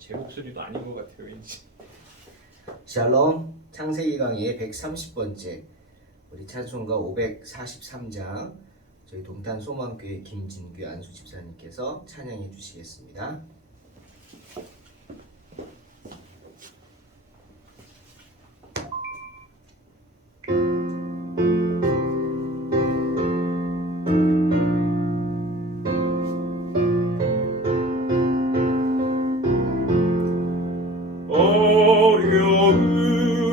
제 목소리도 아닌 것 같아요, 왠지. 샬롬, 창세기 강의 130번째 우리 찬송가 543장 저희 동탄 소망교회 김진규 안수 집사님께서 찬양해 주시겠습니다. 어려운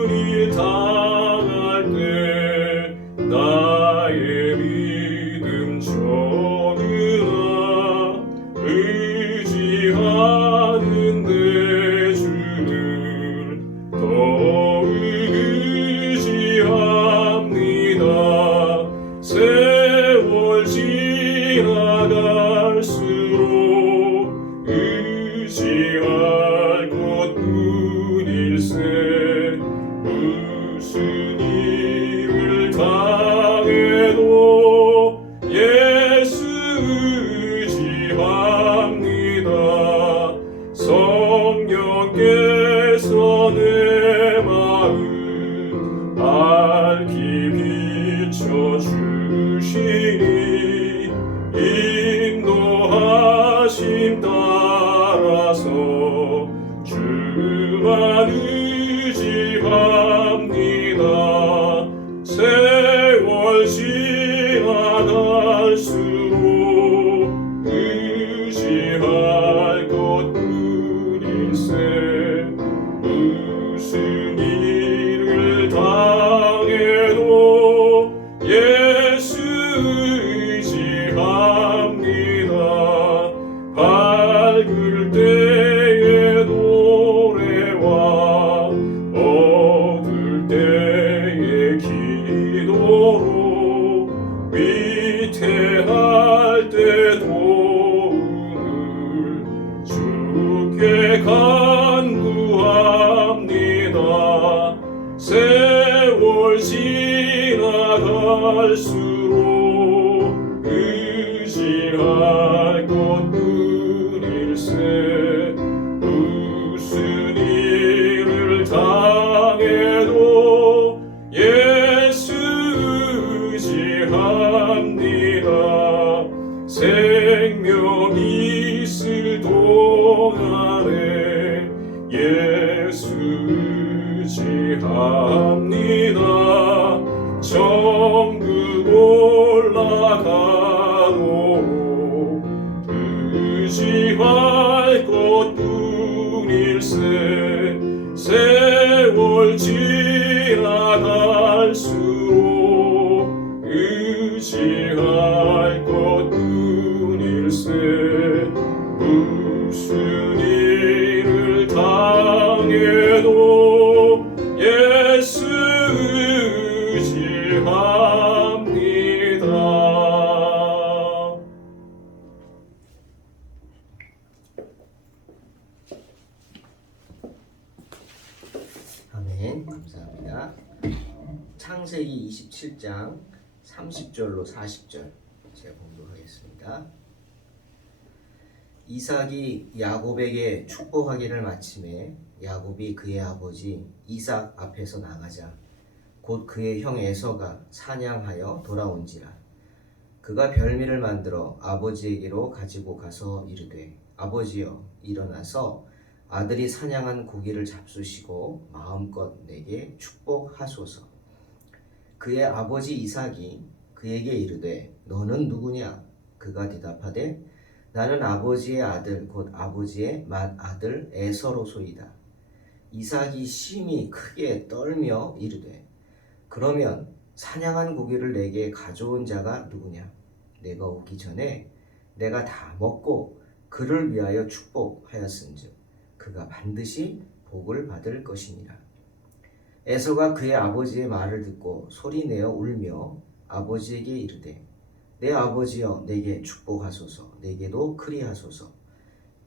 일 당할 때 나의 믿음 전으라 의지하는 내 주를 더욱 의지합니다. 세월 지나갈수록 의지할 것뿐일세. 무슨 일을 당해도 예수 의지합니다. 성령께서 내 마음 밝히 비춰주시니 인도하심 따라서 주만 의지합니다. 세월 지나갈수록 의지할 것뿐일세. 무슨 일을 당해도 예수 의지합니다. 밝을 때의 노래와 어두울 때의 기도로 위태할 때 도움을 주께 간구합니다. 세월 지나갈수록 의지할 것뿐일세. 무슨 일을 당해도 예수 의지합니다. 생명 있을 동안에 예수 의지합니다. 천국 올라가도록 의지할 것뿐일세. 세월 지나갈수록 의지할 것뿐일세. 무슨 일을 당해도 예수 의지합니다. 아멘. 감사합니다. 창세기 27장 30절로 40절 제가 공독하겠습니다. 이삭이 야곱에게 축복하기를 마침에 야곱이 그의 아버지 이삭 앞에서 나가자 곧 그의 형 에서가 사냥하여 돌아온지라. 그가 별미를 만들어 아버지에게로 가지고 가서 이르되 아버지여 일어나서 아들이 사냥한 고기를 잡수시고 마음껏 내게 축복하소서. 그의 아버지 이삭이 그에게 이르되 너는 누구냐? 그가 대답하되 나는 아버지의 아들 곧 아버지의 맏아들 에서로소이다. 이삭이 심히 크게 떨며 이르되 그러면 사냥한 고기를 내게 가져온 자가 누구냐? 내가 오기 전에 내가 다 먹고 그를 위하여 축복하였은즉 그가 반드시 복을 받을 것이니라. 에서가 그의 아버지의 말을 듣고 소리내어 울며 아버지에게 이르되 내 아버지여 내게 축복하소서. 내게도 그리하소서.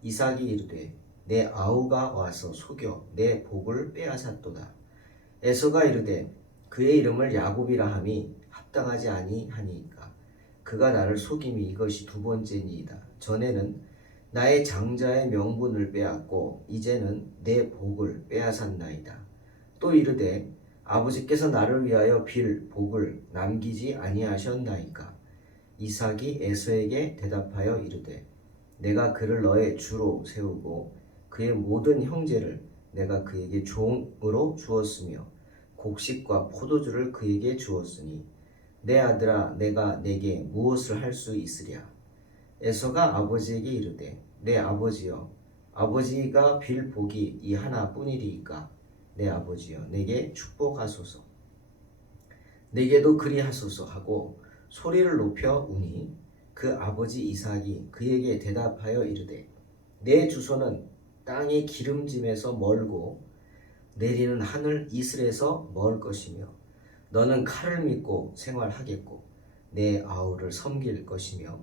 이삭이 이르되 내 아우가 와서 속여 내 복을 빼앗았도다. 에서가 이르되 그의 이름을 야곱이라 함이 합당하지 아니하니까 그가 나를 속임이 이것이 두 번째니이다. 전에는 나의 장자의 명분을 빼앗고 이제는 내 복을 빼앗았나이다. 또 이르되 아버지께서 나를 위하여 빌 복을 남기지 아니하셨나이까. 이삭이 에서에게 대답하여 이르되 내가 그를 너의 주로 세우고 그의 모든 형제를 내가 그에게 종으로 주었으며 곡식과 포도주를 그에게 주었으니 내 아들아 내가 내게 무엇을 할 수 있으랴. 에서가 아버지에게 이르되 내 아버지여 아버지가 빌 복이 이 하나뿐이리이까. 내 아버지여 내게 축복하소서 내게도 그리하소서 하고 소리를 높여 우니 그 아버지 이삭이 그에게 대답하여 이르되 내 주소는 땅의 기름짐에서 멀고 내리는 하늘 이슬에서 멀 것이며 너는 칼을 믿고 생활하겠고 내 아우를 섬길 것이며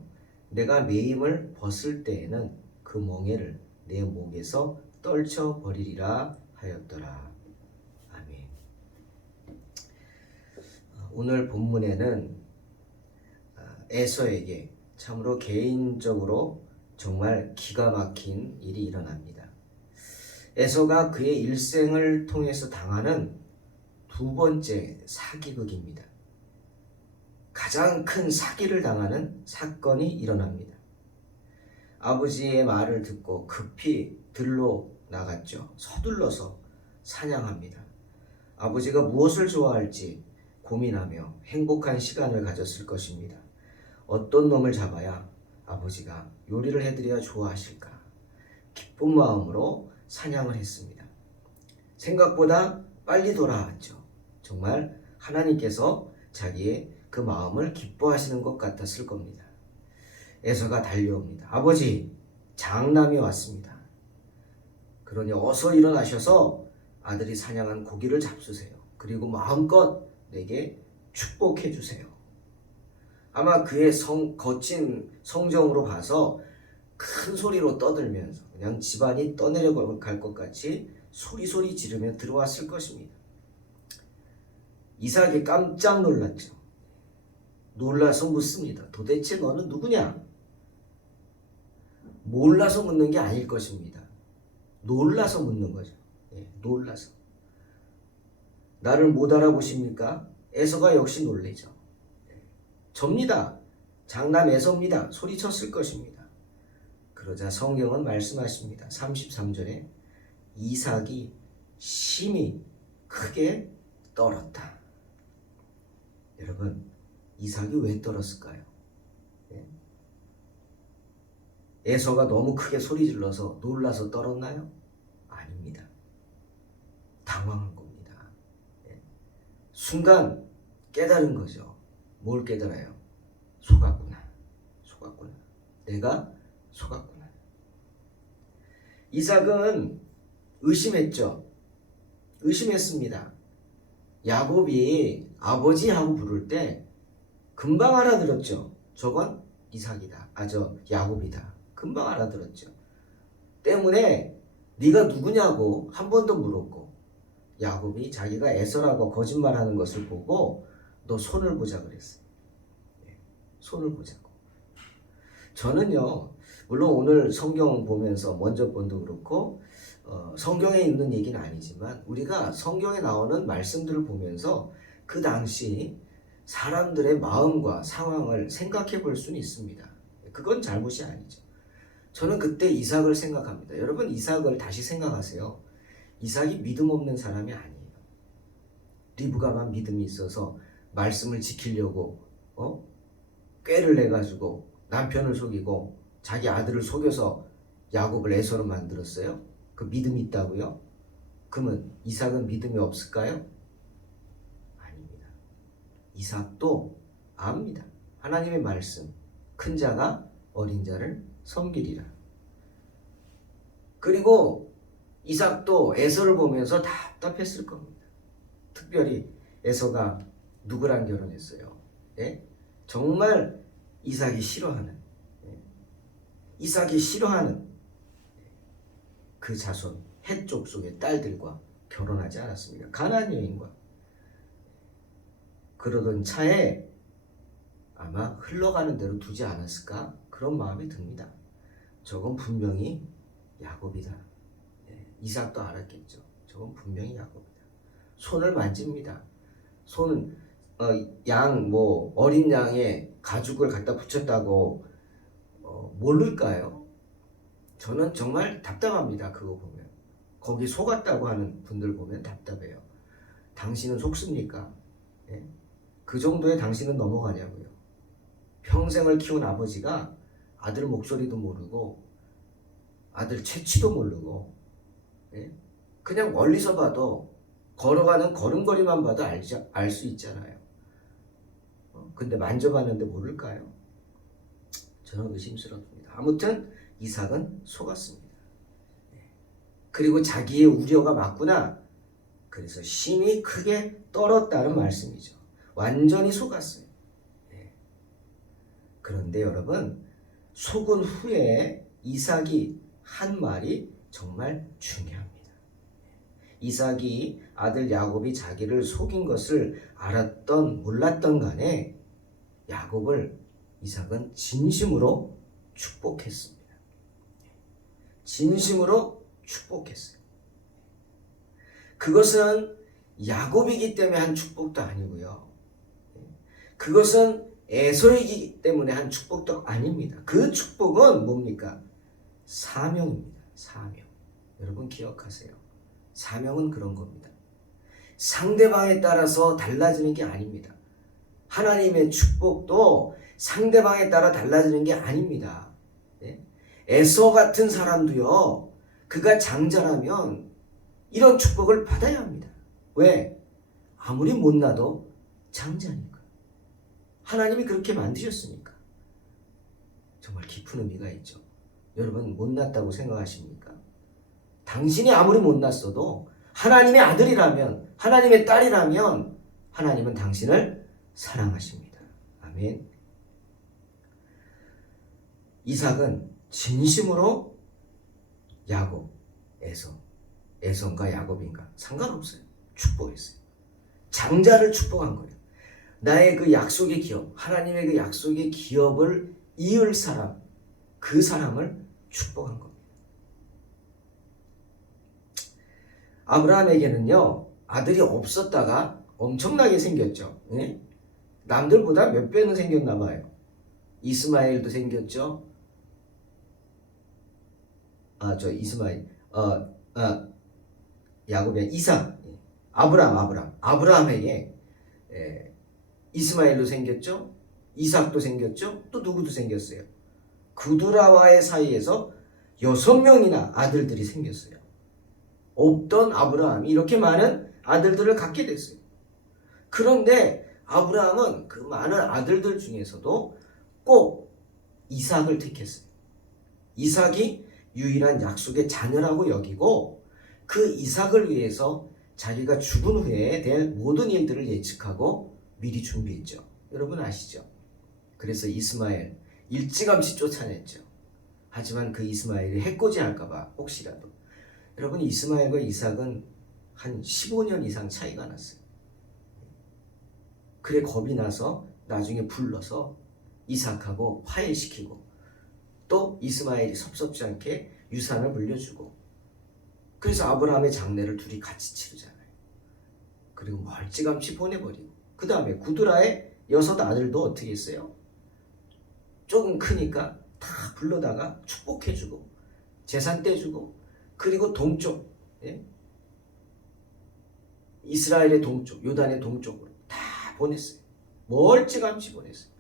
내가 매임을 벗을 때에는 그 멍에를 내 목에서 떨쳐 버리리라 하였더라. 아멘. 오늘 본문에는 에서에게 참으로 개인적으로 정말 기가 막힌 일이 일어납니다. 에서가 그의 일생을 통해서 당하는 두 번째 사기극입니다. 가장 큰 사기를 당하는 사건이 일어납니다. 아버지의 말을 듣고 급히 들로 나갔죠. 서둘러서 사냥합니다. 아버지가 무엇을 좋아할지 고민하며 행복한 시간을 가졌을 것입니다. 어떤 놈을 잡아야 아버지가 요리를 해드려야 좋아하실까? 기쁜 마음으로 사냥을 했습니다. 생각보다 빨리 돌아왔죠. 정말 하나님께서 자기의 그 마음을 기뻐하시는 것 같았을 겁니다. 에서가 달려옵니다. 아버지, 장남이 왔습니다. 그러니 어서 일어나셔서 아들이 사냥한 고기를 잡수세요. 그리고 마음껏 내게 축복해 주세요. 아마 그의 거친 성정으로 봐서 큰 소리로 떠들면서 그냥 집안이 떠내려 갈 것 같이 소리 지르며 들어왔을 것입니다. 이삭이 깜짝 놀랐죠. 놀라서 묻습니다. 도대체 너는 누구냐? 몰라서 묻는 게 아닐 것입니다. 놀라서 묻는 거죠. 놀라서. 나를 못 알아보십니까? 에서가 역시 놀래죠. 접니다. 장남 에서입니다. 소리쳤을 것입니다. 그러자 성경은 말씀하십니다. 33절에 이삭이 심히 크게 떨었다. 여러분, 이삭이 왜 떨었을까요? 에서가 너무 크게 소리 질러서 놀라서 떨었나요? 아닙니다. 당황한 겁니다. 순간 깨달은 거죠. 뭘 깨달아요? 속았구나. 내가 속았구나. 이삭은 의심했죠. 의심했습니다. 야곱이 아버지하고 부를 때 금방 알아들었죠. 저건 이삭이다. 야곱이다. 금방 알아들었죠. 때문에 네가 누구냐고 한 번 더 물었고 야곱이 자기가 에서라고 거짓말하는 것을 보고 너 손을 보자 그랬어요. 손을 보자고. 저는요, 물론 오늘 성경 보면서 먼저 본도 그렇고 성경에 있는 얘기는 아니지만 우리가 성경에 나오는 말씀들을 보면서 그 당시 사람들의 마음과 상황을 생각해 볼 수는 있습니다. 그건 잘못이 아니죠. 저는 그때 이삭을 생각합니다. 여러분, 이삭을 다시 생각하세요. 이삭이 믿음 없는 사람이 아니에요. 리브가만 믿음이 있어서 말씀을 지키려고 꾀를 내가지고 남편을 속이고 자기 아들을 속여서 야곱을 에서로 만들었어요. 그 믿음이 있다고요? 그러면 이삭은 믿음이 없을까요? 아닙니다. 이삭도 압니다. 하나님의 말씀, 큰 자가 어린 자를 섬기리라. 그리고 이삭도 에서를 보면서 답답했을 겁니다. 특별히 에서가 누구랑 결혼했어요? 정말 이삭이 싫어하는 그 자손 헷 족속의 딸들과 결혼하지 않았습니까? 가나안 여인과. 그러던 차에 아마 흘러가는 대로 두지 않았을까? 그런 마음이 듭니다. 저건 분명히 야곱이다. 이삭도 알았겠죠. 저건 분명히 야곱이다. 손을 만집니다. 손, 어린 양의 가죽을 갖다 붙였다고 모를까요? 저는 정말 답답합니다. 그거 보면. 거기 속았다고 하는 분들 보면 답답해요. 당신은 속습니까? 그 정도의 당신은 넘어가냐고요. 평생을 키운 아버지가 아들 목소리도 모르고 아들 채취도 모르고 그냥 멀리서 봐도 걸어가는 걸음걸이만 봐도 알 수 있잖아요. 근데 만져봤는데 모를까요? 저는 의심스럽습니다. 아무튼 이삭은 속았습니다. 그리고 자기의 우려가 맞구나. 그래서 심히 크게 떨었다는 말씀이죠. 완전히 속았어요. 그런데 여러분, 속은 후에 이삭이 한 말이 정말 중요합니다. 이삭이 아들 야곱이 자기를 속인 것을 알았던 몰랐던 간에 이삭은 진심으로 축복했습니다. 진심으로 축복했어요. 그것은 야곱이기 때문에 한 축복도 아니고요. 그것은 에서이기 때문에 한 축복도 아닙니다. 그 축복은 뭡니까? 사명입니다. 사명. 여러분 기억하세요. 사명은 그런 겁니다. 상대방에 따라서 달라지는 게 아닙니다. 하나님의 축복도 상대방에 따라 달라지는 게 아닙니다. 에서 같은 사람도요, 그가 장자라면 이런 축복을 받아야 합니다. 왜? 아무리 못나도 장자니까. 하나님이 그렇게 만드셨으니까. 정말 깊은 의미가 있죠. 여러분 못났다고 생각하십니까? 당신이 아무리 못났어도 하나님의 아들이라면, 하나님의 딸이라면 하나님은 당신을 사랑하십니다. 아멘. 이삭은 진심으로 에서인가 야곱인가 상관없어요. 축복했어요. 장자를 축복한 거예요. 나의 그 약속의 기업, 하나님의 그 약속의 기업을 이을 사람, 그 사람을 축복한 겁니다. 아브라함에게는요, 아들이 없었다가 엄청나게 생겼죠. 남들보다 몇 배는 생겼나 봐요. 이스마엘도 생겼죠. 야곱이 이삭, 아브라함에게 이스마엘도 생겼죠. 이삭도 생겼죠. 또 누구도 생겼어요. 그두라와의 사이에서 6명이나 아들들이 생겼어요. 없던 아브라함이 이렇게 많은 아들들을 갖게 됐어요. 그런데 아브라함은 그 많은 아들들 중에서도 꼭 이삭을 택했어요. 이삭이 유일한 약속의 자녀라고 여기고 그 이삭을 위해서 자기가 죽은 후에 될 모든 일들을 예측하고 미리 준비했죠. 여러분 아시죠? 그래서 이스마엘 일찌감치 쫓아냈죠. 하지만 그 이스마엘이 해코지 할까봐 혹시라도. 여러분 이스마엘과 이삭은 한 15년 이상 차이가 났어요. 그래 겁이 나서 나중에 불러서 이삭하고 화해시키고 또 이스마엘이 섭섭지 않게 유산을 물려주고 그래서 아브라함의 장례를 둘이 같이 치르잖아요. 그리고 멀찌감치 보내버리고 그 다음에 구두라의 6 아들도 어떻게 했어요? 조금 크니까 다 불러다가 축복해주고 재산 떼주고 그리고 동쪽 이스라엘의 동쪽 요단의 동쪽으로 다 보냈어요. 멀찌감치 보냈어요.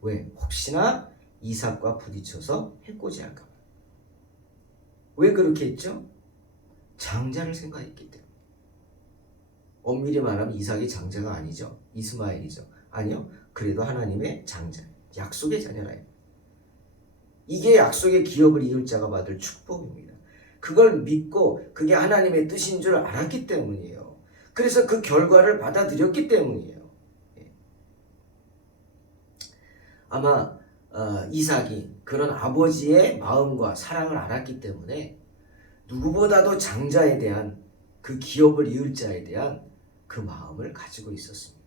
왜? 혹시나 이삭과 부딪혀서 해코지할까 봐. 왜 그렇게 했죠? 장자를 생각했기 때문에. 엄밀히 말하면 이삭이 장자가 아니죠. 이스마엘이죠. 아니요. 그래도 하나님의 장자, 약속의 자녀라요. 이게 약속의 기업을 이을 자가 받을 축복입니다. 그걸 믿고 그게 하나님의 뜻인 줄 알았기 때문이에요. 그래서 그 결과를 받아들였기 때문이에요. 아마 이삭이 그런 아버지의 마음과 사랑을 알았기 때문에 누구보다도 장자에 대한 그 기업을 이을 자에 대한 그 마음을 가지고 있었습니다.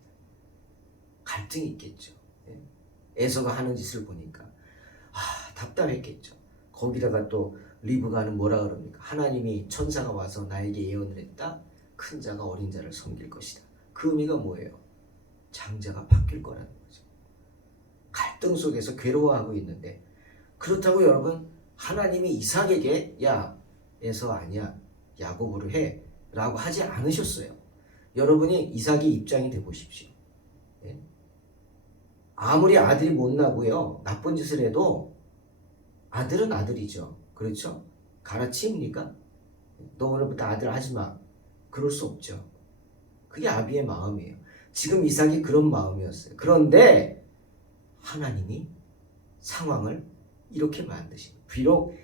갈등이 있겠죠. 에서가 하는 짓을 보니까 답답했겠죠. 거기다가 또 리브가는 뭐라 그럽니까? 하나님이 천사가 와서 나에게 예언을 했다. 큰 자가 어린 자를 섬길 것이다. 그 의미가 뭐예요? 장자가 바뀔 거라는 거죠. 갈등 속에서 괴로워하고 있는데, 그렇다고 여러분 하나님이 이삭에게 야 에서 아니야 야곱으로 해 라고 하지 않으셨어요. 여러분이 이삭의 입장이 돼 보십시오. 예? 아무리 아들이 못나고요 나쁜 짓을 해도 아들은 아들이죠. 그렇죠? 가르칩니까? 너 오늘부터 아들 하지마. 그럴 수 없죠. 그게 아비의 마음이에요. 지금 이삭이 그런 마음이었어요. 그런데 하나님이 상황을 이렇게 만드신, 비록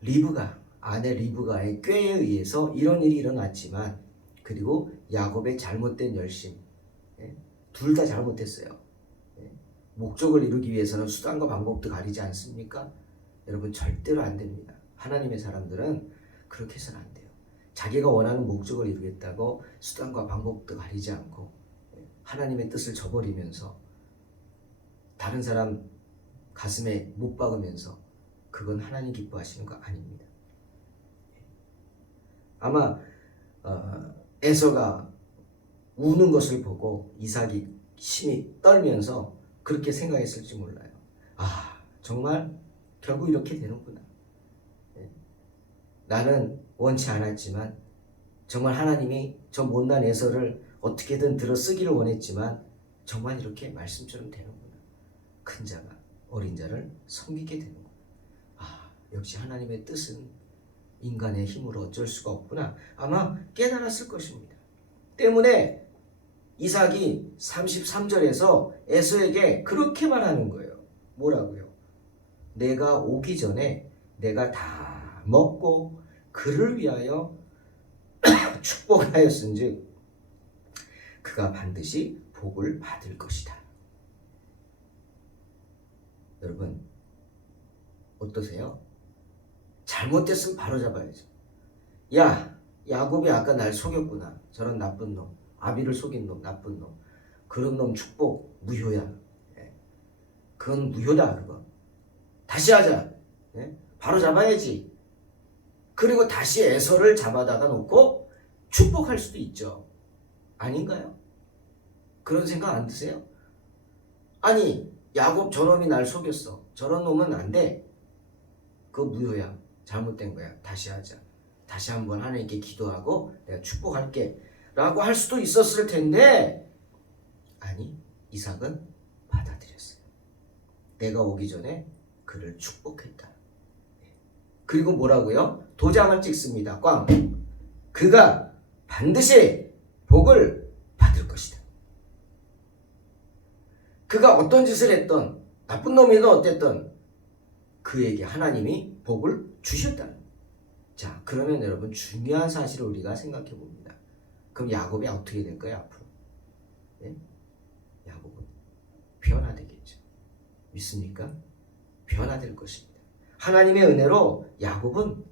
리브가, 아내 리브가의 꾀에 의해서 이런 일이 일어났지만, 그리고 야곱의 잘못된 열심, 둘 다 잘못했어요. 목적을 이루기 위해서는 수단과 방법도 가리지 않습니까? 여러분 절대로 안 됩니다. 하나님의 사람들은 그렇게 해서는 안 돼요. 자기가 원하는 목적을 이루겠다고 수단과 방법도 가리지 않고 하나님의 뜻을 저버리면서 다른 사람 가슴에 못 박으면서, 그건 하나님 기뻐하시는 거 아닙니다. 아마 에서가 우는 것을 보고 이삭이 심히 떨면서 그렇게 생각했을지 몰라요. 아, 정말 결국 이렇게 되는구나. 나는 원치 않았지만 정말 하나님이 저 못난 에서를 어떻게든 들어 쓰기를 원했지만 정말 이렇게 말씀처럼 되는구나. 큰 자가 어린 자를 섬기게 되는구나. 아, 역시 하나님의 뜻은 인간의 힘으로 어쩔 수가 없구나. 아마 깨달았을 것입니다. 때문에 이삭이 33절에서 에서에게 그렇게 말하는 거예요. 뭐라고요? 내가 오기 전에 내가 다 먹고 그를 위하여 축복하였은즉 그가 반드시 복을 받을 것이다. 여러분 어떠세요? 잘못됐으면 바로 잡아야죠. 야, 야곱이 아까 날 속였구나. 저런 나쁜 놈, 아비를 속인 놈, 나쁜 놈. 그런 놈 축복 무효야. 그건 무효다. 그거 다시 하자. 바로 잡아야지. 그리고 다시 에서를 잡아다가 놓고 축복할 수도 있죠. 아닌가요? 그런 생각 안 드세요? 아니, 야곱 저놈이 날 속였어. 저런 놈은 안 돼. 그거 무효야. 잘못된 거야. 다시 하자. 다시 한번 하나님께 기도하고 내가 축복할게 라고 할 수도 있었을 텐데, 아니, 이삭은 받아들였어요. 내가 오기 전에 그를 축복했다. 그리고 뭐라고요? 도장을 찍습니다. 꽝. 그가 반드시 복을 받을 것이다. 그가 어떤 짓을 했던, 나쁜 놈이든 어땠든 그에게 하나님이 복을 주셨다는. 자, 그러면 여러분 중요한 사실을 우리가 생각해 봅니다. 그럼 야곱이 어떻게 될까요? 앞으로 야곱은 변화되겠죠. 믿습니까? 변화될 것입니다. 하나님의 은혜로 야곱은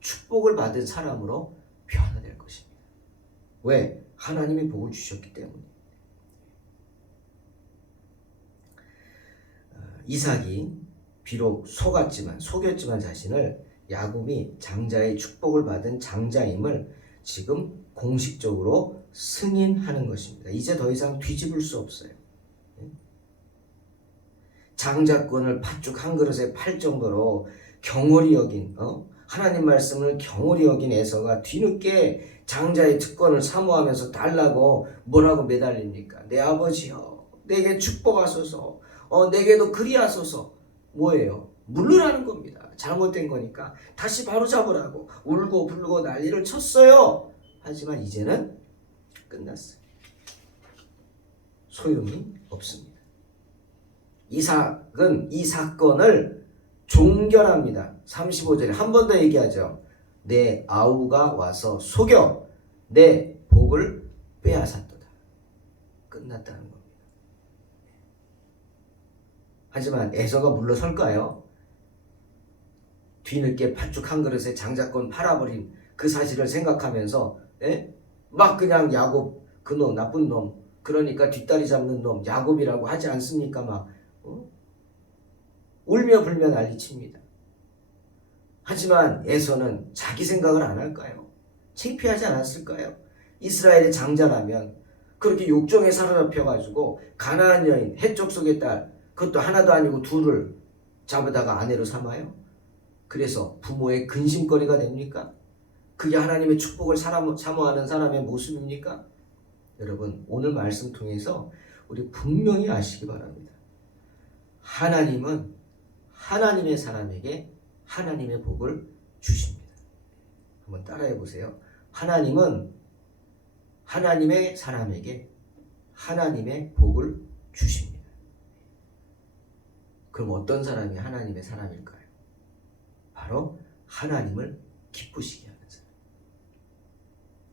축복을 받은 사람으로 변화될 것입니다. 왜? 하나님이 복을 주셨기 때문에. 이삭이 비록 속였지만 자신을 야곱이 장자의 축복을 받은 장자임을 지금 공식적으로 승인하는 것입니다. 이제 더 이상 뒤집을 수 없어요. 장자권을 팥죽 한 그릇에 팔 정도로 경홀히 여긴 하나님 말씀을 경홀히 여긴 에서가 뒤늦게 장자의 특권을 사모하면서 달라고 뭐라고 매달립니까? 내 아버지여, 내게 축복하소서, 내게도 그리하소서. 뭐예요? 물르라는 겁니다. 잘못된 거니까 다시 바로 잡으라고 울고 불고 난리를 쳤어요. 하지만 이제는 끝났어요. 소용이 없습니다. 이삭은 이 사건을 종결합니다. 35절에 한 번 더 얘기하죠. 내 아우가 와서 속여 내 복을 빼앗았도다. 끝났다는 겁니다. 하지만 에서가 물러설까요? 뒤늦게 팥죽 한 그릇에 장자권 팔아버린 그 사실을 생각하면서 막 그냥 야곱 그놈 나쁜 놈, 그러니까 뒷다리 잡는 놈 야곱이라고 하지 않습니까? 막 울며 불며 난리칩니다. 하지만 에서는 자기 생각을 안 할까요? 창피하지 않았을까요? 이스라엘의 장자라면 그렇게 욕정에 사로잡혀가지고 가나안 여인 해족 속의 딸, 그것도 하나도 아니고 둘을 잡아다가 아내로 삼아요? 그래서 부모의 근심거리가 됩니까? 그게 하나님의 축복을 사모하는 사람의 모습입니까? 여러분, 오늘 말씀 통해서 우리 분명히 아시기 바랍니다. 하나님은 하나님의 사람에게 하나님의 복을 주십니다. 한번 따라해 보세요. 하나님은 하나님의 사람에게 하나님의 복을 주십니다. 그럼 어떤 사람이 하나님의 사람일까요? 바로 하나님을 기쁘시게 하는 사람.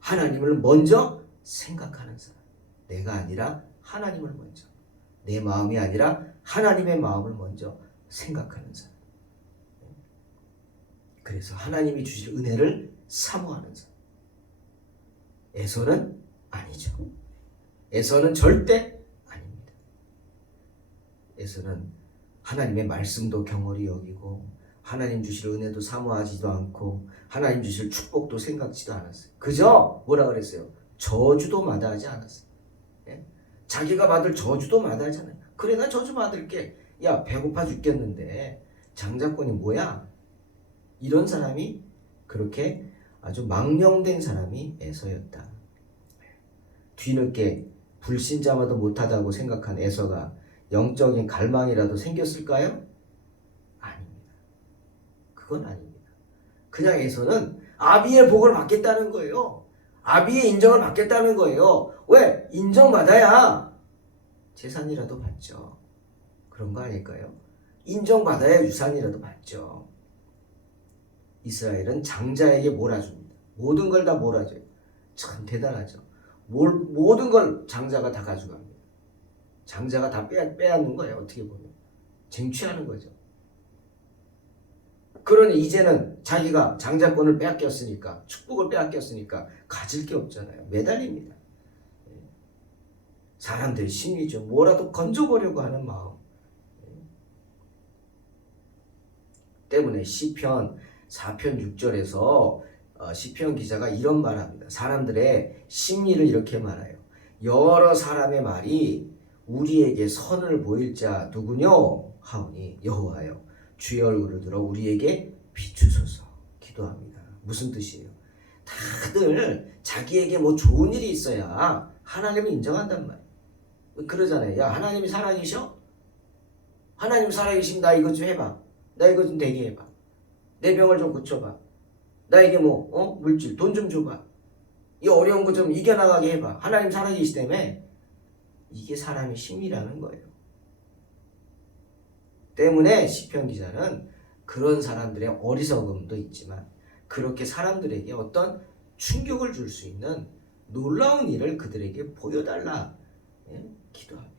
하나님을 먼저 생각하는 사람. 내가 아니라 하나님을 먼저. 내 마음이 아니라 하나님의 마음을 먼저 생각하는 사람. 그래서 하나님이 주실 은혜를 사모하는 사람. 에서는 아니죠. 에서는 절대 아닙니다. 에서는 하나님의 말씀도 경홀히 여기고 하나님 주실 은혜도 사모하지도 않고 하나님 주실 축복도 생각지도 않았어요. 그저 뭐라 그랬어요? 저주도 마다하지 않았어요. 예? 자기가 받을 저주도 마다하잖아요. 그래, 나 저주 받을게. 야, 배고파 죽겠는데 장자권이 뭐야? 이런 사람이, 그렇게 아주 망령된 사람이 에서였다. 뒤늦게 불신자마도 못하다고 생각한 에서가 영적인 갈망이라도 생겼을까요? 아닙니다. 그건 아닙니다. 그냥 에서는 아비의 복을 받겠다는 거예요. 아비의 인정을 받겠다는 거예요. 왜? 인정받아야 재산이라도 받죠. 그런 거 아닐까요? 인정받아야 유산이라도 받죠. 이스라엘은 장자에게 몰아줍니다. 모든 걸 다 몰아줘요. 참 대단하죠. 모든 걸 장자가 다 가져갑니다. 장자가 다 빼앗는 거예요. 어떻게 보면 쟁취하는 거죠. 그러니 이제는 자기가 장자권을 빼앗겼으니까, 축복을 빼앗겼으니까 가질 게 없잖아요. 매달립니다. 사람들의 심리죠. 뭐라도 건져보려고 하는 마음 때문에 시편 4편 6절에서 시편 기자가 이런 말합니다. 사람들의 심리를 이렇게 말해요. 여러 사람의 말이 우리에게 선을 보일 자 누구뇨? 하오니 여호와여, 주의 얼굴을 들어 우리에게 비추소서. 기도합니다. 무슨 뜻이에요? 다들 자기에게 뭐 좋은 일이 있어야 하나님을 인정한단 말이에요. 그러잖아요. 야, 하나님이 살아계셔? 하나님 살아계시면 나 이것 좀 해봐. 나 이것 좀 되게 해봐. 내 병을 좀 고쳐봐. 나에게 물질, 돈 좀 줘봐. 이 어려운 거 좀 이겨나가게 해봐. 하나님 살아계시다며. 이게 사람의 심리라는 거예요. 때문에 시편 기자는 그런 사람들의 어리석음도 있지만 그렇게 사람들에게 어떤 충격을 줄 수 있는 놀라운 일을 그들에게 보여달라 기도합니다.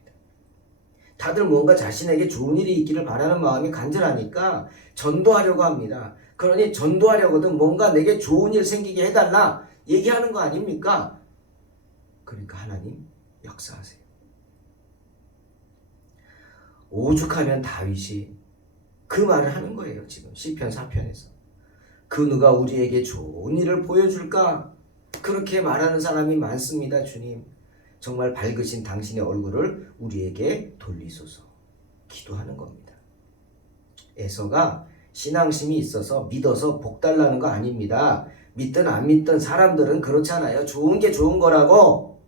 다들 뭔가 자신에게 좋은 일이 있기를 바라는 마음이 간절하니까 전도하려고 합니다. 그러니 전도하려거든 뭔가 내게 좋은 일 생기게 해달라 얘기하는 거 아닙니까? 그러니까 하나님 역사하세요. 오죽하면 다윗이 그 말을 하는 거예요. 지금 시편 4편에서. 그 누가 우리에게 좋은 일을 보여줄까? 그렇게 말하는 사람이 많습니다. 주님, 정말 밝으신 당신의 얼굴을 우리에게 돌리소서. 기도하는 겁니다. 에서가 신앙심이 있어서 믿어서 복 달라는 거 아닙니다. 믿든 안 믿든 사람들은 그렇잖아요. 좋은 게 좋은 거라고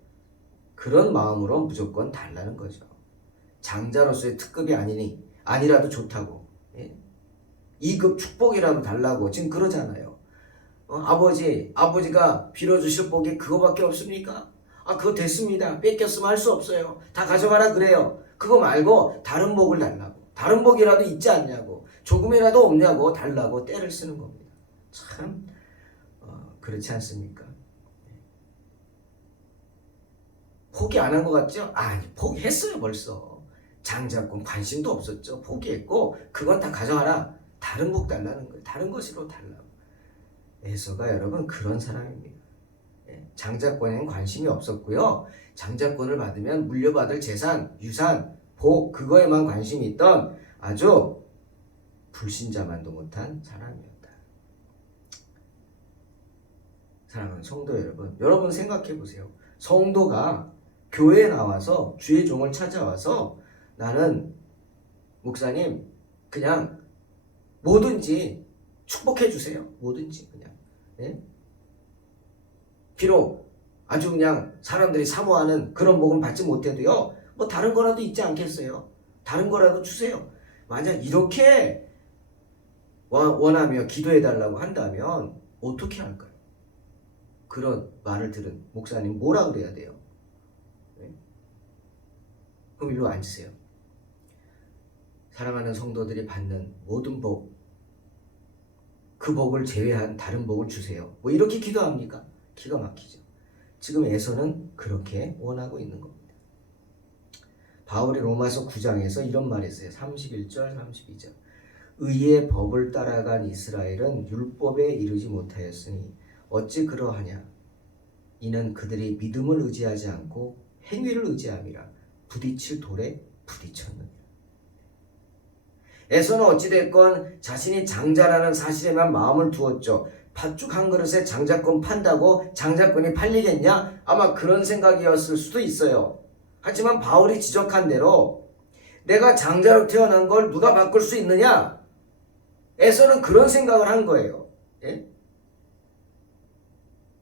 그런 마음으로 무조건 달라는 거죠. 장자로서의 특급이 아니라도 좋다고, 2급 축복이라도 달라고 지금 그러잖아요. 아버지가 빌어주실 복이 그거밖에 없습니까? 그거 됐습니다. 뺏겼으면 할 수 없어요. 다 가져가라 그래요. 그거 말고 다른 복을 달라고. 다른 복이라도 있지 않냐고. 조금이라도 없냐고 달라고 떼를 쓰는 겁니다. 참 그렇지 않습니까? 포기 안 한 것 같죠? 아니, 포기했어요 벌써. 장자권 관심도 없었죠. 포기했고 그건 다 가져가라. 다른 복 달라는 거예요. 다른 것으로 달라고. 에서가 여러분 그런 사람입니다. 장자권에는 관심이 없었고요. 장자권을 받으면 물려받을 재산, 유산, 복 그거에만 관심이 있던 아주 불신자만도 못한 사람이었다. 사랑하는 성도 여러분, 여러분 생각해 보세요. 성도가 교회에 나와서 주의 종을 찾아와서 나는 목사님 그냥 뭐든지 축복해 주세요. 뭐든지 그냥. 예? 비록 아주 그냥 사람들이 사모하는 그런 복음 받지 못해도요. 뭐 다른 거라도 있지 않겠어요? 다른 거라도 주세요. 만약 이렇게 원하며 기도해 달라고 한다면 어떻게 할까요? 그런 말을 들은 목사님 뭐라 그래야 돼요? 네? 그럼 일로 앉으세요. 사랑하는 성도들이 받는 모든 복, 그 복을 제외한 다른 복을 주세요. 뭐 이렇게 기도합니까? 기가 막히죠. 지금 에서는 그렇게 원하고 있는 겁니다. 바울이 로마서 9장에서 이런 말을 했어요. 31절, 32절. 의의 법을 따라간 이스라엘은 율법에 이르지 못하였으니 어찌 그러하냐? 이는 그들이 믿음을 의지하지 않고 행위를 의지함이라 부딪힐 돌에 부딪혔느니라. 에서는 어찌됐건 자신이 장자라는 사실에만 마음을 두었죠. 팥죽 한 그릇에 장자권 판다고 장자권이 팔리겠냐? 아마 그런 생각이었을 수도 있어요. 하지만 바울이 지적한 대로 내가 장자로 태어난 걸 누가 바꿀 수 있느냐? 에서는 그런 생각을 한 거예요. 예?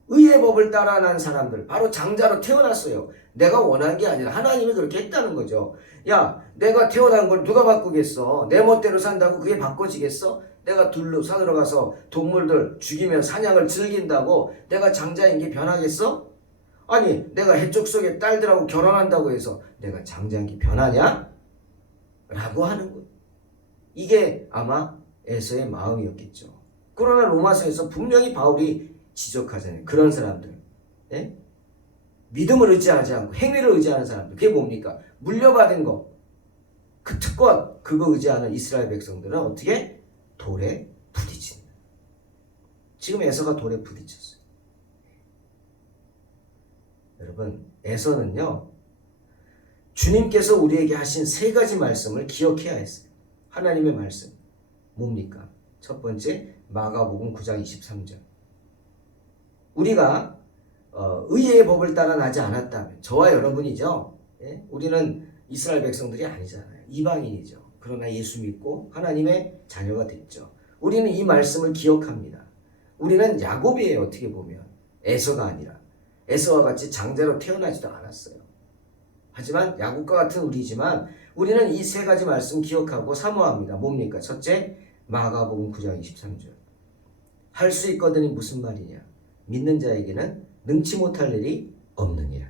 의의 법을 따라 난 사람들, 바로 장자로 태어났어요. 내가 원한 게 아니라 하나님이 그렇게 했다는 거죠. 야, 내가 태어난 걸 누가 바꾸겠어? 내 멋대로 산다고 그게 바꿔지겠어? 내가 산으로 가서 동물들 죽이면 사냥을 즐긴다고 내가 장자인 게 변하겠어? 아니, 내가 해쪽 속의 딸들하고 결혼한다고 해서 내가 장자인 게 변하냐? 라고 하는 거예요. 이게 아마 에서의 마음이었겠죠. 그러나 로마서에서 분명히 바울이 지적하잖아요. 그런 사람들. 예? 믿음을 의지하지 않고 행위를 의지하는 사람들. 그게 뭡니까? 물려받은 거. 그 특권, 그거 의지하는 이스라엘 백성들은 어떻게? 돌에 부딪힌다. 지금 에서가 돌에 부딪혔어요. 여러분, 에서는요. 주님께서 우리에게 하신 세 가지 말씀을 기억해야 했어요. 하나님의 말씀. 뭡니까? 첫 번째, 마가복음 9장 23절. 우리가 의의 법을 따라 나지 않았다면, 저와 여러분이죠. 예? 우리는 이스라엘 백성들이 아니잖아요. 이방인이죠. 그러나 예수 믿고 하나님의 자녀가 됐죠. 우리는 이 말씀을 기억합니다. 우리는 야곱이에요. 어떻게 보면 에서가 아니라 에서와 같이 장자로 태어나지도 않았어요. 하지만 야곱과 같은 우리지만 우리는 이 세 가지 말씀 기억하고 사모합니다. 뭡니까? 첫째, 마가복음 9장 23절. 할 수 있거든이 무슨 말이냐? 믿는 자에게는 능치 못할 일이 없느니라.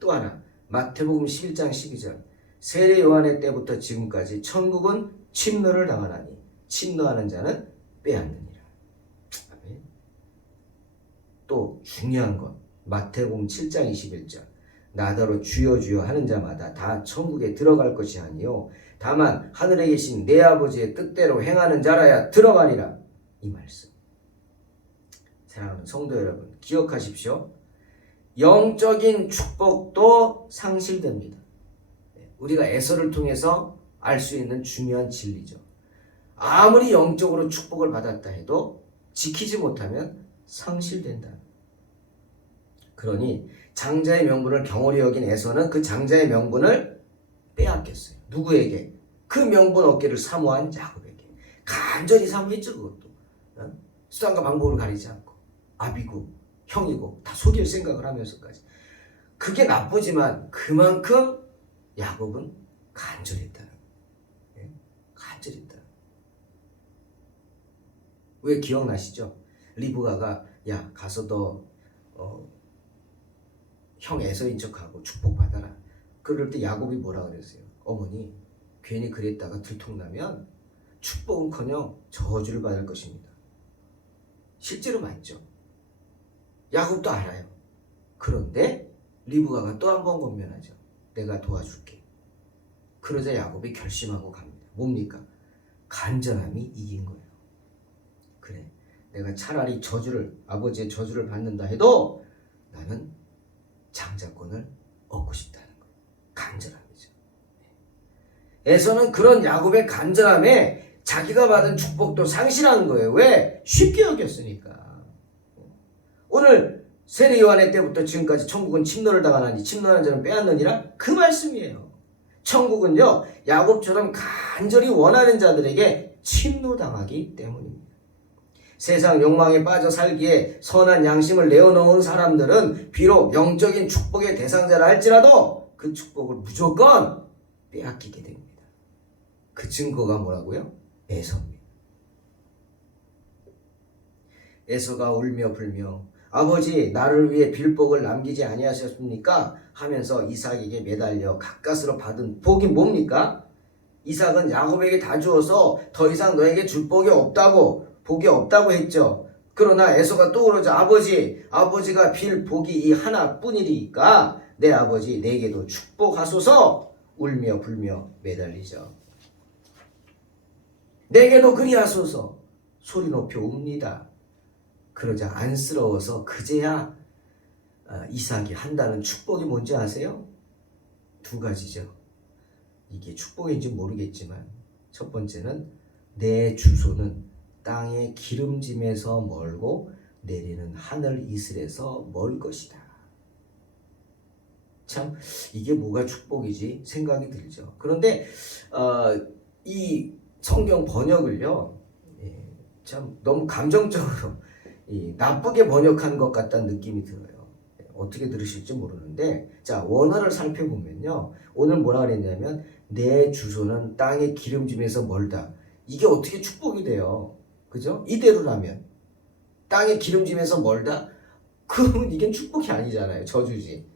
또 하나, 마태복음 11장 12절. 세례 요한의 때부터 지금까지 천국은 침노를 당하나니 침노하는 자는 빼앗느니라. 아멘. 또 중요한 것, 마태복음 7장 21절. 나더러 주여 주여 하는 자마다 다 천국에 들어갈 것이 아니요 다만 하늘에 계신 내 아버지의 뜻대로 행하는 자라야 들어가리라. 이 말씀. 사랑하는 성도 여러분, 기억하십시오. 영적인 축복도 상실됩니다. 우리가 에서를 통해서 알 수 있는 중요한 진리죠. 아무리 영적으로 축복을 받았다 해도 지키지 못하면 상실된다. 그러니 장자의 명분을 경홀히 여긴 에서는 그 장자의 명분을 빼앗겼어요. 누구에게? 그 명분 얻기를 사모한 야곱에게. 간절히 사모했죠. 그것도. 수단과 방법을 가리지 않고. 아비고 형이고 다 속일 생각을 하면서까지. 그게 나쁘지만 그만큼 야곱은 간절했다는 거예요. 간절했다. 왜 기억나시죠? 리브가가 야 가서 너 형 에서인 척하고 축복받아라. 그럴 때 야곱이 뭐라 그랬어요? 어머니 괜히 그랬다가 들통나면 축복은커녕 저주를 받을 것입니다. 실제로 맞죠. 야곱도 알아요. 그런데 리브가가 또 한 번 권면하죠. 내가 도와줄게. 그러자 야곱이 결심하고 갑니다. 뭡니까? 간절함이 이긴 거예요. 그래, 내가 차라리 아버지의 저주를 받는다 해도 나는 장자권을 얻고 싶다는 거예요. 간절함이죠. 에서는 그런 야곱의 간절함에 자기가 받은 축복도 상실한 거예요. 왜? 쉽게 여겼으니까. 세례 요한의 때부터 지금까지 천국은 침노를 당하나니 침노한 자는 빼앗느니라 그 말씀이에요. 천국은요 야곱처럼 간절히 원하는 자들에게 침노당하기 때문입니다. 세상 욕망에 빠져 살기에 선한 양심을 내어놓은 사람들은 비록 영적인 축복의 대상자라 할지라도 그 축복을 무조건 빼앗기게 됩니다. 그 증거가 뭐라고요? 에서입니다. 에서가 울며 불며 아버지 나를 위해 빌복을 남기지 아니하셨습니까? 하면서 이삭에게 매달려 가까스로 받은 복이 뭡니까? 이삭은 야곱에게 다 주어서 더 이상 너에게 줄 복이 없다고 했죠. 그러나 에서가 또 그러죠. 아버지가 빌 복이 이 하나뿐이리까 내 아버지 내게도 축복하소서 울며 불며 매달리죠. 내게도 그리하소서 소리 높여 웁니다. 그러자 안쓰러워서 그제야 이삭이 한다는 축복이 뭔지 아세요? 두 가지죠. 이게 축복인지 모르겠지만 첫 번째는 내 주소는 땅의 기름짐에서 멀고 내리는 하늘 이슬에서 멀 것이다. 참 이게 뭐가 축복이지 생각이 들죠. 그런데 이 성경 번역을요 참 너무 감정적으로 나쁘게 번역한 것 같다는 느낌이 들어요. 어떻게 들으실지 모르는데 자 원어를 살펴보면요 오늘 뭐라 그랬냐면 내 주소는 땅의 기름짐에서 멀다. 이게 어떻게 축복이 돼요? 그죠? 이대로라면 땅의 기름짐에서 멀다? 그러면 이게 축복이 아니잖아요. 저주지.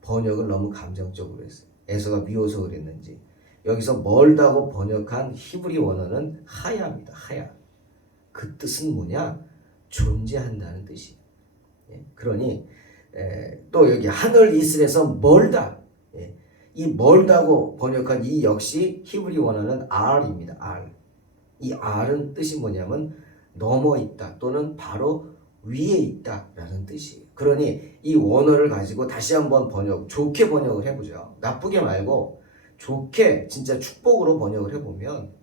번역을 너무 감정적으로 했어요. 에서가 미워서 그랬는지 여기서 멀다고 번역한 히브리 원어는 하야입니다. 하야. 그 뜻은 뭐냐? 존재한다는 뜻이에요. 그러니 또 여기 하늘 이슬에서 멀다. 이 멀다고 번역한 이 역시 히브리 원어는 R입니다. R. 이 R은 뜻이 뭐냐면 넘어 있다 또는 바로 위에 있다라는 뜻이에요. 그러니 이 원어를 가지고 다시 한번 좋게 번역을 해보죠. 나쁘게 말고 좋게 진짜 축복으로 번역을 해보면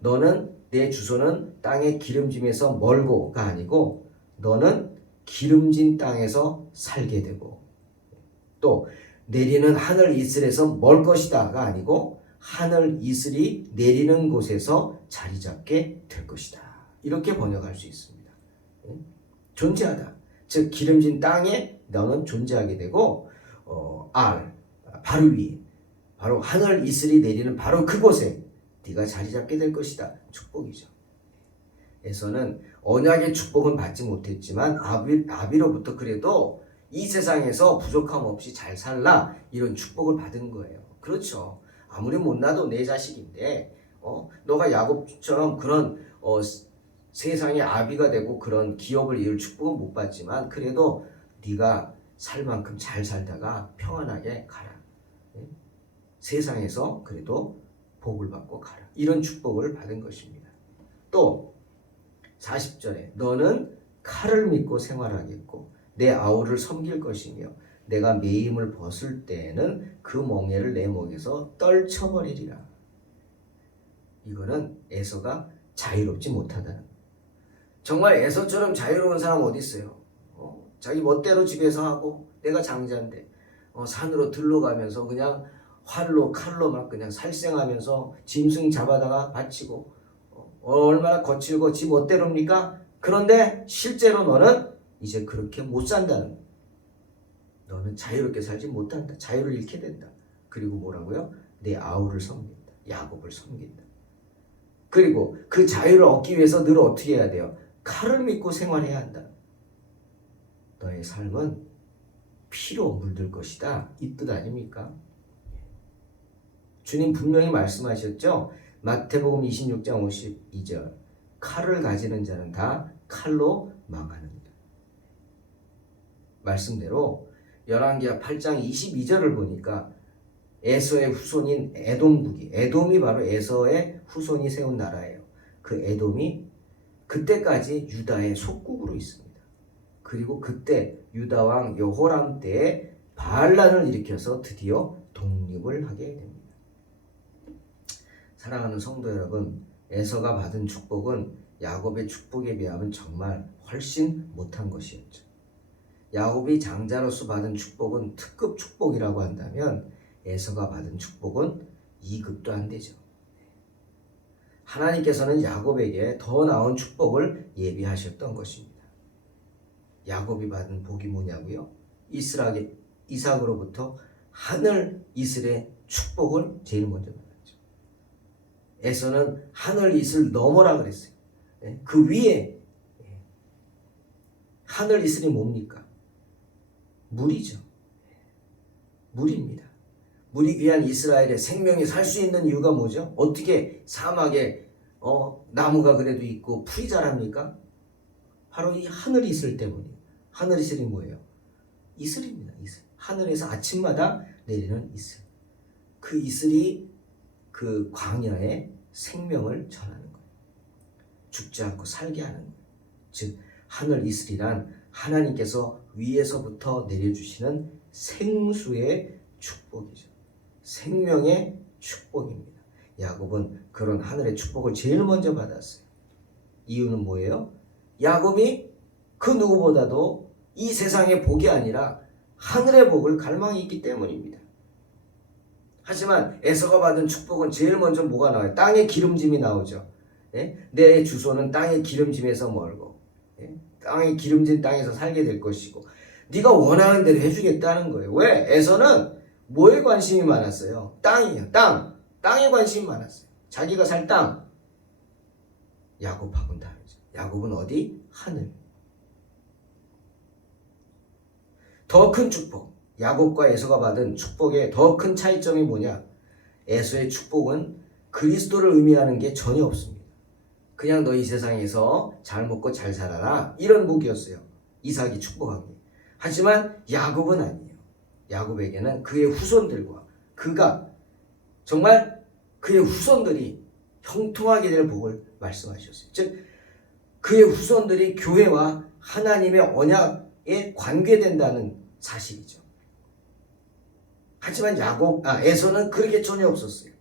너는 내 주소는 땅의 기름짐에서 멀고가 아니고 너는 기름진 땅에서 살게 되고 또 내리는 하늘 이슬에서 멀 것이다가 아니고 하늘 이슬이 내리는 곳에서 자리 잡게 될 것이다. 이렇게 번역할 수 있습니다. 존재하다. 즉 기름진 땅에 너는 존재하게 되고 바로 위에 바로 하늘 이슬이 내리는 바로 그곳에 네가 자리 잡게 될 것이다. 축복이죠. 에서는 언약의 축복은 받지 못했지만 아비로부터 그래도 이 세상에서 부족함 없이 잘 살라 이런 축복을 받은 거예요. 그렇죠. 아무리 못나도 내 자식인데 너가 야곱처럼 그런 세상의 아비가 되고 그런 기업을 이룰 축복은 못 받지만 그래도 네가 살 만큼 잘 살다가 평안하게 가라. 세상에서 그래도 복을 받고 가라. 이런 축복을 받은 것입니다. 또 40절에 너는 칼을 믿고 생활하겠고 내 아우를 섬길 것이며 내가 매임을 벗을 때에는 그 멍에를 내 목에서 떨쳐버리리라. 이거는 에서가 자유롭지 못하다는 거예요. 정말 에서처럼 자유로운 사람 어디 있어요? 자기 멋대로 집에서 하고 내가 장자인데 산으로 들러가면서 그냥 활로 칼로 막 그냥 살생하면서 짐승 잡아다가 바치고 얼마나 거칠고 지 멋대로입니까? 그런데 실제로 너는 이제 그렇게 못 산다는 거예요. 너는 자유롭게 살지 못한다. 자유를 잃게 된다. 그리고 뭐라고요? 내 아우를 섬긴다. 야곱을 섬긴다. 그리고 그 자유를 얻기 위해서 늘 어떻게 해야 돼요? 칼을 믿고 생활해야 한다. 너의 삶은 피로 물들 것이다. 이 뜻 아닙니까? 주님 분명히 말씀하셨죠? 마태복음 26장 52절 칼을 가지는 자는 다 칼로 망하는다. 말씀대로 열왕기하 8장 22절을 보니까 에서의 후손인 에돔이 바로 에서의 후손이 세운 나라예요. 그 에돔이 그때까지 유다의 속국으로 있습니다. 그리고 그때 유다 왕 여호람 때에 반란을 일으켜서 드디어 독립을 하게 됩니다. 사랑하는 성도 여러분, 에서가 받은 축복은 야곱의 축복에 비하면 정말 훨씬 못한 것이었죠. 야곱이 장자로서 받은 축복은 특급 축복이라고 한다면 에서가 받은 축복은 2급도 안 되죠. 하나님께서는 야곱에게 더 나은 축복을 예비하셨던 것입니다. 야곱이 받은 복이 뭐냐고요? 이삭으로부터 하늘 이슬의 축복을 제일 먼저 받았죠. 에서는 하늘 이슬 너머라 그랬어요. 그 위에 하늘 이슬이 뭡니까? 물이죠. 물입니다. 물이 귀한 이스라엘의 생명이 살 수 있는 이유가 뭐죠? 어떻게 사막에 나무가 그래도 있고 풀이 자랍니까? 바로 이 하늘 이슬 때문이에요. 하늘 이슬이 뭐예요? 이슬입니다. 이슬. 하늘에서 아침마다 내리는 이슬. 그 이슬이 그 광야에 생명을 전하는 거예요. 죽지 않고 살게 하는 거예요. 즉 하늘 이슬이란 하나님께서 위에서부터 내려주시는 생수의 축복이죠. 생명의 축복입니다. 야곱은 그런 하늘의 축복을 제일 먼저 받았어요. 이유는 뭐예요? 야곱이 그 누구보다도 이 세상의 복이 아니라 하늘의 복을 갈망이 있기 때문입니다. 하지만 에서가 받은 축복은 제일 먼저 뭐가 나와요? 땅의 기름짐이 나오죠. 내 주소는 땅의 기름짐에서 멀고 땅의 기름진 땅에서 살게 될 것이고 네가 원하는 대로 해주겠다는 거예요. 왜? 에서는 뭐에 관심이 많았어요? 땅이요. 땅에 관심이 많았어요. 자기가 살 땅. 야곱하고는 다르죠. 야곱은 어디? 하늘. 더 큰 축복. 야곱과 에서가 받은 축복의 더 큰 차이점이 뭐냐? 에서의 축복은 그리스도를 의미하는 게 전혀 없습니다. 그냥 너 이 세상에서 잘 먹고 잘 살아라 이런 복이었어요. 이삭이 축복한 게. 하지만 야곱은 아니에요. 야곱에게는 그의 후손들과 그가 정말 그의 후손들이 형통하게 될 복을 말씀하셨어요. 즉 그의 후손들이 교회와 하나님의 언약에 관계된다는 사실이죠. 하지만 에서는 그렇게 전혀 없었어요.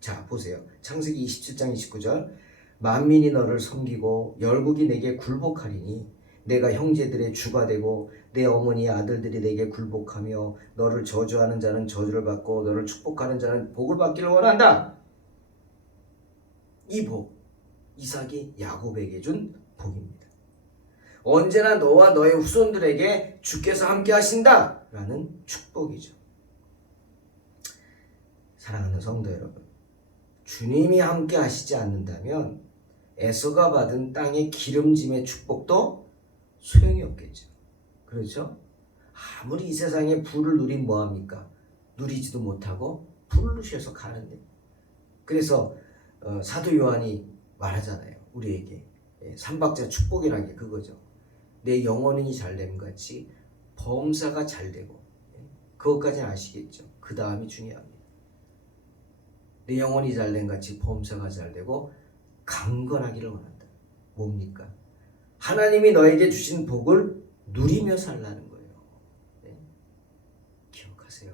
자 보세요. 창세기 27장 29절 만민이 너를 섬기고 열국이 내게 굴복하리니 내가 형제들의 주가 되고 내 어머니의 아들들이 내게 굴복하며 너를 저주하는 자는 저주를 받고 너를 축복하는 자는 복을 받기를 원한다. 이 복, 이삭이 야곱에게 준 복입니다. 언제나 너와 너의 후손들에게 주께서 함께 하신다 라는 축복이죠. 사랑하는 성도 여러분, 주님이 함께 하시지 않는다면 에서가 받은 땅의 기름짐의 축복도 소용이 없겠죠. 그렇죠? 아무리 이 세상에 부를 누리면 뭐합니까? 누리지도 못하고 불을 누셔서 가는데. 그래서 사도 요한이 말하잖아요. 우리에게 삼박자 축복이라는 게 그거죠. 내 영혼이 잘됨 같이 범사가 잘되고 그것까지는 아시겠죠. 그 다음이 중요합니다. 내 영혼이 잘됨 같이 범사가 잘되고 강건하기를 원한다. 뭡니까? 하나님이 너에게 주신 복을 누리며 살라는 거예요. 기억하세요.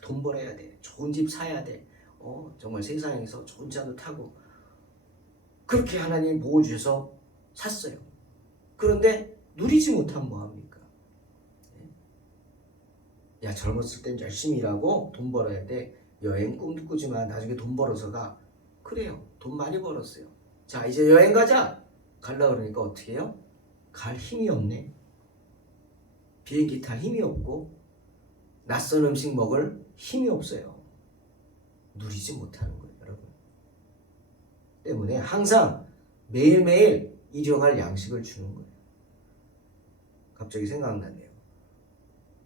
돈 벌어야 돼. 좋은 집 사야 돼. 정말 세상에서 좋은 차도 타고 그렇게 하나님이 복을 주셔서 샀어요. 그런데 누리지 못하면 뭐합니까? 야 젊었을 땐 열심히 일하고 돈 벌어야 돼. 여행 꿈도 꾸지만 나중에 돈 벌어서 가. 그래요. 돈 많이 벌었어요. 자 이제 여행 가자. 갈라 그러니까 어떻게 해요? 갈 힘이 없네. 비행기 탈 힘이 없고 낯선 음식 먹을 힘이 없어요. 누리지 못하는 거예요, 여러분. 때문에 항상 매일매일 일용할 양식을 주는 거예요. 갑자기 생각나네요.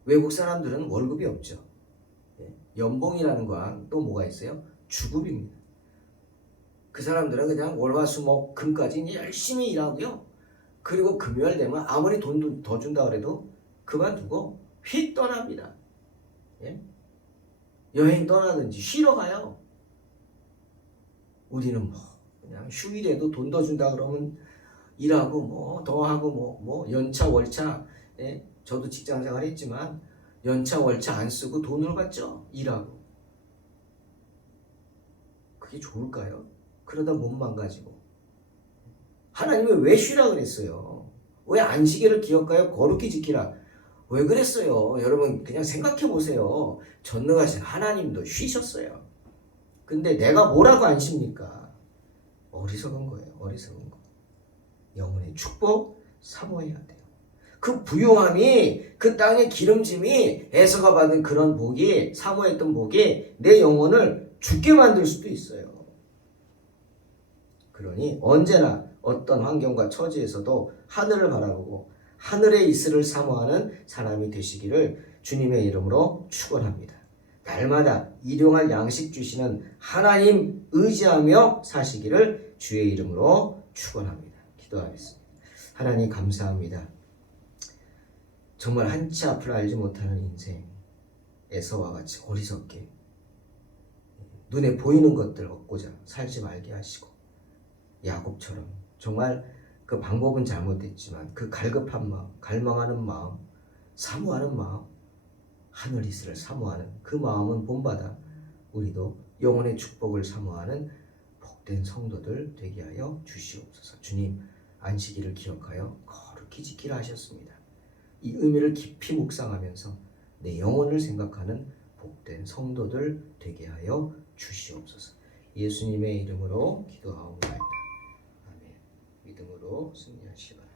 외국 사람들은 월급이 없죠. 연봉이라는 건 또 뭐가 있어요? 주급입니다. 그 사람들은 그냥 월화수목 금까지 열심히 일하고요. 그리고 금요일 되면 아무리 돈 더 준다 그래도 그만두고 휙 떠납니다. 여행 떠나든지 쉬러 가요. 우리는 그냥 휴일에도 돈 더 준다 그러면 일하고 더 하고 연차 월차 저도 직장생활 했지만 연차 월차 안 쓰고 돈을 받죠. 일하고. 그게 좋을까요? 그러다 몸 망가지고. 하나님이 왜 쉬라 그랬어요? 왜 안식일을 기억하여 거룩히 지키라? 왜 그랬어요? 여러분 그냥 생각해 보세요. 전능하신 하나님도 쉬셨어요. 근데 내가 뭐라고 안 쉽니까? 어리석은 거예요. 어리석은 거. 영혼의 축복 사모해야 돼요. 그 부요함이, 그 땅의 기름짐이, 에서가 받은 그런 복이, 사모했던 복이 내 영혼을 죽게 만들 수도 있어요. 그러니 언제나 어떤 환경과 처지에서도 하늘을 바라보고 하늘의 이슬을 사모하는 사람이 되시기를 주님의 이름으로 축원합니다. 날마다 일용할 양식 주시는 하나님 의지하며 사시기를 주의 이름으로 축원합니다. 기도하겠습니다. 하나님 감사합니다. 정말 한치 앞을 알지 못하는 인생, 에서와 같이 어리석게 눈에 보이는 것들 얻고자 살지 말게 하시고, 야곱처럼 정말 그 방법은 잘못됐지만 그 갈급한 마음, 갈망하는 마음, 사모하는 마음, 하늘 이슬을 사모하는 그 마음은 본받아 우리도 영혼의 축복을 사모하는 복된 성도들 되게 하여 주시옵소서. 주님, 안식일을 기억하여 거룩히 지키라 하셨습니다. 이 의미를 깊이 묵상하면서 내 영혼을 생각하는 복된 성도들 되게 하여 주시옵소서. 예수님의 이름으로 기도하옵나이다. 아멘. 믿음으로 승리하시기 바랍니다.